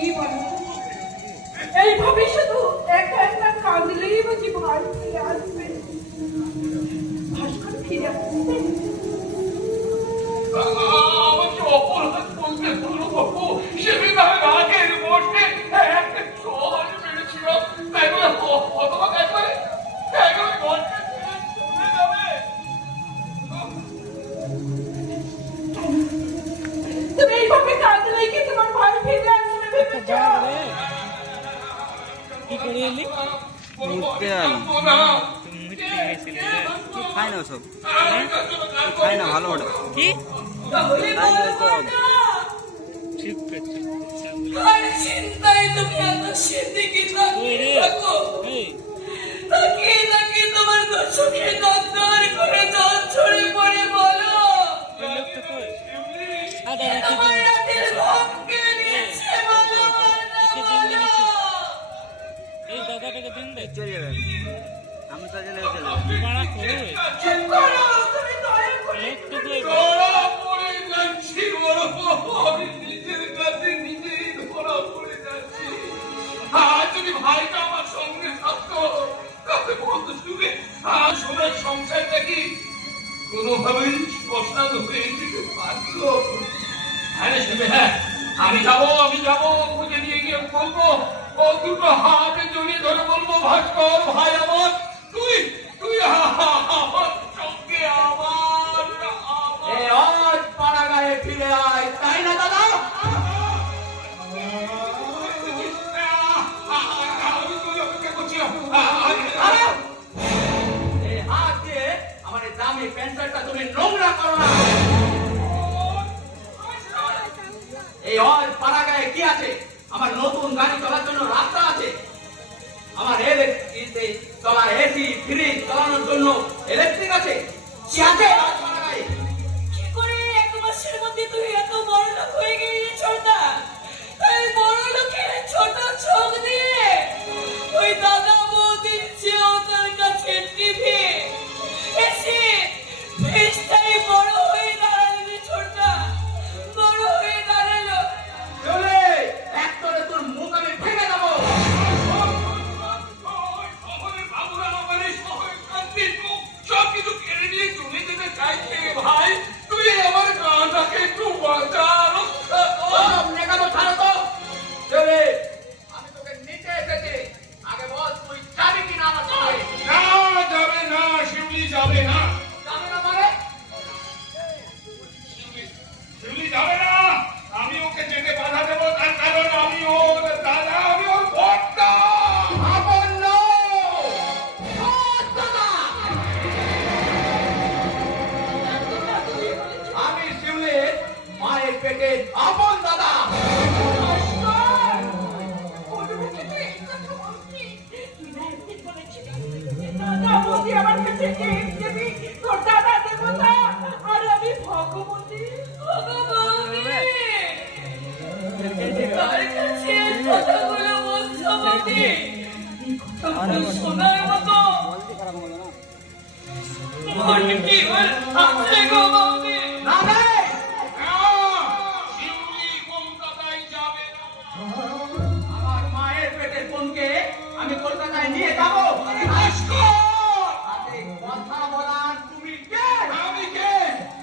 কি বলো এইভাবে শুধু একা একা কাঁদলেই বুঝি ভাই ফিরে আসবে? ভাস্কর ফিরে আসবে? আমাকে অপরাধ বলতে হলো বাবু, সেদিন আমি রাগের বসে একটা চর মেরেছিল, তাই বলে হতবাক একবারে ঘরটা ছেড়ে চলে যাবে? তুমি এইভাবে কাঁদলেই কি তোমার ভাই ফিরে আসবে ভেবেছো? কি করে এলি? মুহূর্তে আলি মুহূর্তে গেছিলি খাই না ওসব, খাই না ভালো ওটা কি তাহলে বলো না, ঠিক করছি কার চিন্তায় তুমি এত সেদিকে তাকিয়ে থাকো? তাকিয়ে তাকিয়ে তোমার চোখে দরদর করে জল ছড়ে পড়ে বলো তোমার রাতের ঘুম কেড়ে নিয়েছে, বলো বলো। এই দাদাটাকে দিন দে চলে যাবে, আমি তো চলে যাবে। মারা করে চুপ করো, তুমি দয়া করে একটু ধরা পড়ে যাচ্ছি বাবু, আমি নিজের কাছে নিজেই ধরা পড়ে যাচ্ছি। আর যদি ভাইটা আমার সঙ্গে থাকতো তাহলে বলতো শুনে সোনার সংসারটা কি কোনোভাবেই শ্মশান হয়ে যেতে পারলো? হ্যাঁ শুনে, হ্যাঁ আমি যাবো খুঁজে নিয়ে গিয়ে বলবো, ও দুটো হাতে জড়িয়ে ধরে বলবো, ভাস্কর ভাই আমার, তুই তুই আমার সঙ্গে আমার আজ পাড়া গায়ে ফিরে আয়, তাই না দাদা? এই হাত দিয়ে আমার এই দামি প্যান্ট শার্টটা তুমি নোংরা করো না। এই অল পাড়া গায়ে কি আছে? আমার নতুন গাড়ি চলার জন্য রাস্তা আছে, আমার চলা এসি ফ্রিজ চালানোর জন্য ইলেকট্রিক আছে, কি আছে অল পাড়া গায়ে? কি করে এক মাসের মধ্যে তুই এত বড় লোক হয়ে গেলি ছোটদা? তাই বড় লোকের ছোট চোখ দিয়ে ওই দাদা বৌদির চেয়েও তার কাছে টিভি এসে ফেসটাই বড় হয়ে দাঁড়ালি ছোটদা, বড় হয়ে দাঁড়ালো। চলে এক করে তোর মুখ আমি ভেঙে দেবো। শহরের বাবুরা আমার এই শহরের শান্তির মুখ সব কিছু কেড়ে নিয়ে চলে যেতে চাইছে। ভাই তুই আমার গাঁটাকে একটু বাঁচা, রক্ষা কর। সব নেকামো ছাড়ো তো। চলে, আমি তোকে নিতে এসেছি, আগে বল তুই যাবি কিনা আমার সঙ্গে? না যাবে না, শিউলি যাবে না, যাবে না মানে? শিউলি যাবে না। আমি ওকে যেতে বাধা দেবো, তার কারণ আমি ওর দাদা, আমি ওর ভক্তা। আপন্ন দাদা, আমি শিউলির মায়ের পেটে আপন দাদা। দাদা বৌদি আমার কাছে কেক দেবি, তোর দাদা দেবতা আর আমি ভগবতী। ভগবতী তার কাছে এই কথাগুলো বলছো বৌদি, এই কথাগুলো শোনার মতো মন কি আছে গো বৌদি? না রে, না, শিউলি কলকাতায় যাবে না। আমার মায়ের পেটের বোনকে আমি কলকাতায় নিয়ে যাবো। আরে কথা বলার তুমি কে? আমি কে?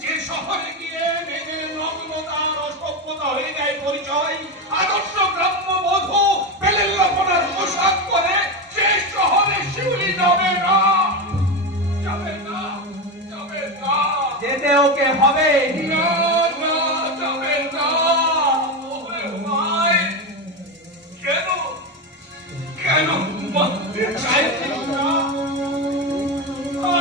যে শহরে গিয়ে মেয়েদের নগ্নতার অসভ্যতা হয়ে যায় পরিচয়, আদর্শ গ্রাম্য বধূ পেলেল্লাপনার পোশাক পরে সে শহরে শিউলি যাবে না, যাবে না, যাবে না, যেতে ওকে হবে। না, না, যাবে না। ওরে ভাই, কেন কেন মারতে চাইছিস না?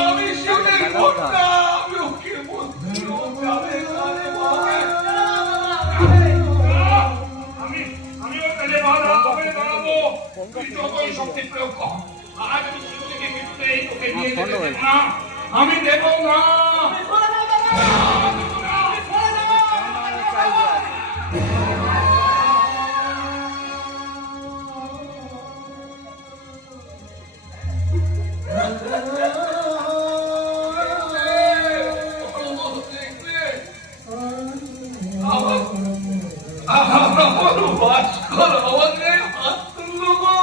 আমি শিউলির ভক্তা, আমি ওকে বলছি ও যাবে না রে ভাই। আমি ওর কাছে বাধা হবে দাঁড়াবো, তুই যতই শক্তি প্রয়োগ কর, আজ আমি শিউলিকে কিছুতেই তোকে নিয়ে যেতে দেব না, আমি দেব না। আমার ভাস্কর আমাদের হাত তুললো গো।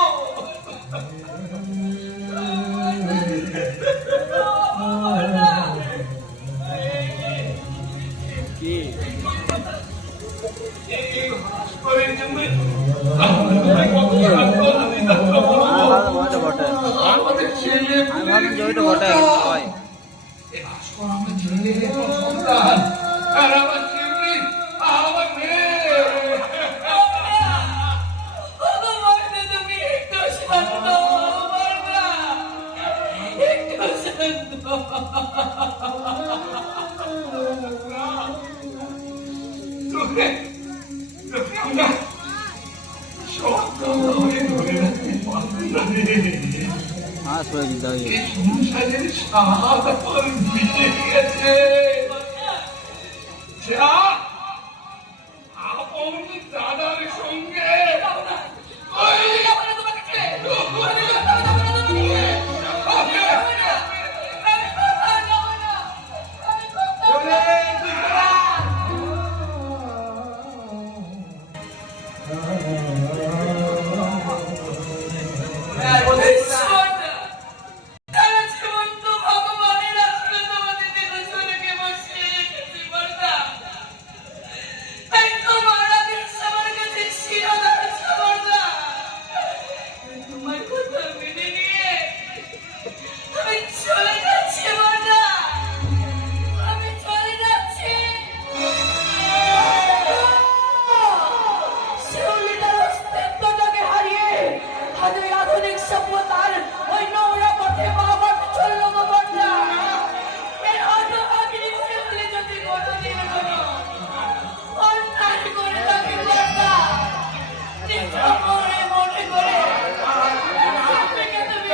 এই ভাস্করের জন্য আমাদের কত ভাগ্য দিতে বলো। ওইটা বটে আমাদের ছেলে আমি ভাবলাম যে ওইটা বটে হয় এই ভাস্কর আমার ছেলে সন্তান আর আমার ছেলে আমার মেয়ে। ওগো মর্দা, তুমি একটু শান্ত হও, মর্দা। একটু শান্ত তোকে আমরা সন্তান হয়ে ধরে রাখতে পারবো না রে। হ্যাঁ সরে দিতে হবে এই সংসারের স্বাদ আমার মিটে গেছে। যা আপন দাদার সঙ্গে ওই তোমাকে ছেড়ে আমি যাবো না, তোমাকে ছেড়ে। আমি যাবো না। আমি কোথাও যাবো না। আমি কোথাও যাবো না। ঈশ্বরদা, তারা জীবন্ত ভগবানের আসলে তোমাদের দেখে চলেকে বসিয়ে রেখেছে, মর্দা। তাই তোমার আদেশ আমার কাছে শিরোধার আছে, মর্দা। তোমার কথা মেনে নিয়ে আমি চলে যাচ্ছি, মর্দা। আমি চলে যাচ্ছি। শিউলিটার অস্তিত্বটাকে হারিয়ে হাজার আধুনিক সভ্যতার ওই নোংরা পথে বাবার চলল গো, মর্দা। এই হতভাগিনী শিউলি যদি কোনোদিন কোনো অন্যায় করে থাকে, মর্দা, নিজ মনে মনে করে আপনাকে তুমি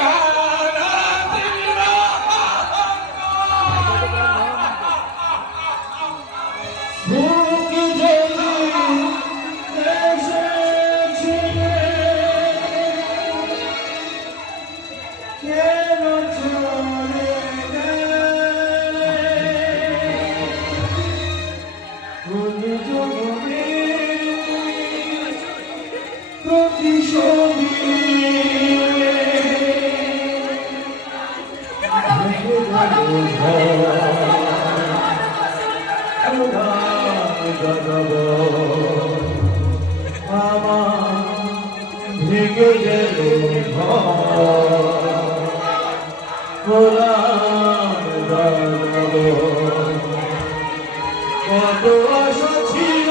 ভেঙে গেল কত আশা ছিল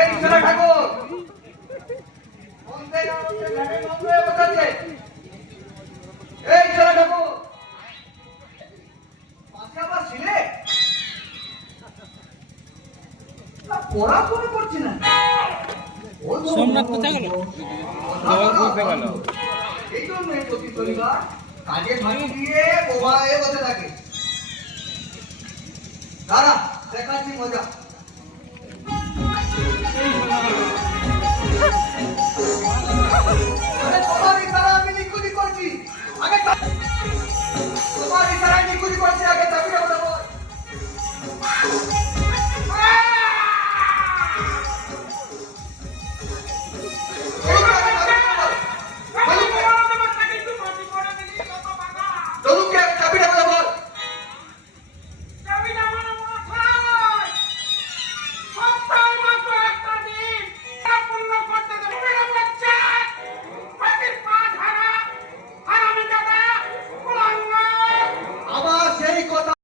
এই ছেলে ঠাকুর বন্ধে না বন্ধে ঘাটে বন্ধ হয়ে বসেছে। এই ছেলে ঠাকুর পাশে আবার ছিলে না, পড়াশোনা করছি না। সোমনাথ কোথায় গেল? বুঝতে গেল এই জন্যই প্রতি শনিবার কাজে ফাঁকি দিয়ে মোবাইলে বসে থাকে। দাঁড়া, দেখাচ্ছি মজা। আরে তোমার ইশারা আমি নিকুচি করছি, তোমার ইশারায় নিকুচি করছি আগে